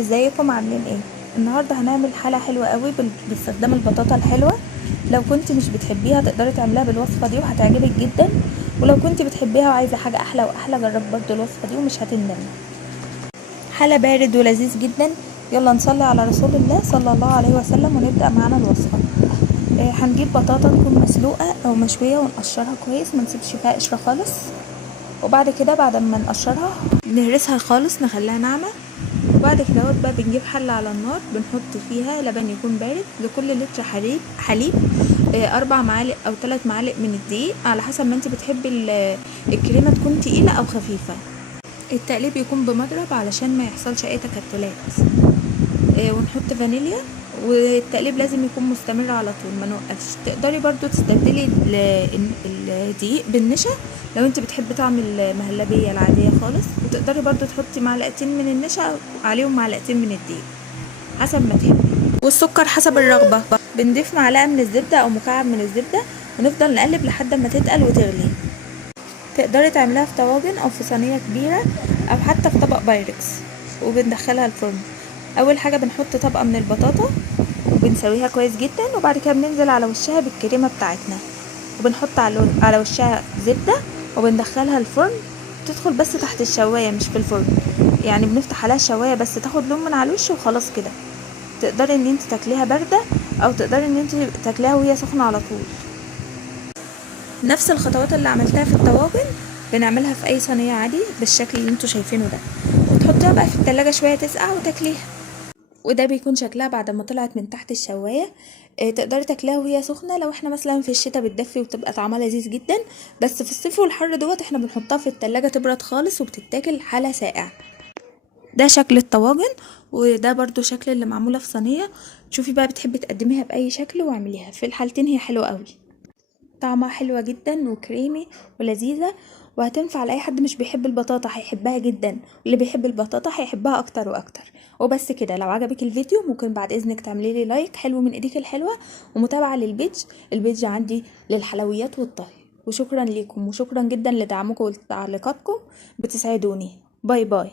ازيكم عاملين ايه؟ النهارده هنعمل حلقه حلوه قوي باستخدام البطاطا الحلوه. لو كنت مش بتحبيها تقدري تعمليها بالوصفه دي وهتعجبك جدا، ولو كنت بتحبيها وعايزه حاجه احلى واحلى جربي برضو الوصفه دي ومش هتندمي. حلا بارد ولذيذ جدا. يلا نصلي على رسول الله صلى الله عليه وسلم ونبدا معانا الوصفه. هنجيب بطاطا تكون مسلوقه او مشويه ونقشرها كويس، ما نسيبش فيها قشره خالص. وبعد كده بعد ما نقشرها نهرسها خالص نخليها ناعمه. وبعد كده بقى بنجيب حلة على النار، بنحط فيها لبن يكون بارد. لكل لتر حليب 4 معالق او 3 معالق من الدقيق، على حسب ما انت بتحبي الكريمة تكون تقيلة او خفيفة. التقليب يكون بمضرب علشان ما يحصلش اي تكتلات. ونحط فانيليا، والتقليب لازم يكون مستمر على طول ما نوقفش. تقدري برضو تستبدلي الدقيق بالنشا لو انت بتحبي طعم المهلبية العادية خالص، وتقدري برضو تحطي معلقتين من النشا عليهم معلقتين من الدقيق حسب ما تحبي، والسكر حسب الرغبة. بنضيف معلقة من الزبدة او مكعب من الزبدة، ونفضل نقلب لحد ما تتقل وتغلي. تقدري تعمليها في طواجن او في صينية كبيرة او حتى في طبق بايركس، وبندخلها الفرن. اول حاجة بنحط طبقة من البطاطا وبنسويها كويس جدا، وبعد كده بننزل على وشها بالكريمة بتاعتنا، وبنحط على وشها زبدة، وبندخلها الفرن. تدخل بس تحت الشواية مش في الفرن، يعني بنفتح عليها الشواية بس تاخد لون من على الوش وخلاص كده. تقدري ان انت تاكليها باردة او تقدري ان انت تاكليها وهي سخنة على طول. نفس الخطوات اللي عملتها في الطواجن بنعملها في اي صينية عادي بالشكل اللي انتوا شايفينه ده، وتحطيها بقى في التلاجة شوية تسقع وتاكليها. وده بيكون شكلها بعد ما طلعت من تحت الشواية. تقدري تاكليها وهي سخنة، لو احنا مثلا في الشتاء بتدفي وتبقى طعمها لذيذ جدا، بس في الصيف والحر دوت احنا بنحطها في التلاجة تبرد خالص وبتتاكل حالة ساقع. ده شكل الطواجن، وده برضو شكل اللي معمولة في صينية. شوفي بقى بتحبي تقدميها بأي شكل واعمليها، في الحالتين هي حلوة قوي. طعمها حلوة جدا وكريمي ولذيذة، وهتنفع لأي حد مش بيحب البطاطا هيحبها جدا، واللي بيحب البطاطا هيحبها اكتر واكتر. وبس كده، لو عجبك الفيديو ممكن بعد اذنك تعملي لي لايك حلو من ايديك الحلوة، ومتابعة البيج عندي للحلويات والطهي. وشكرا ليكم، وشكرا جدا لدعمكم وتعليقاتكم، بتسعدوني. باي باي.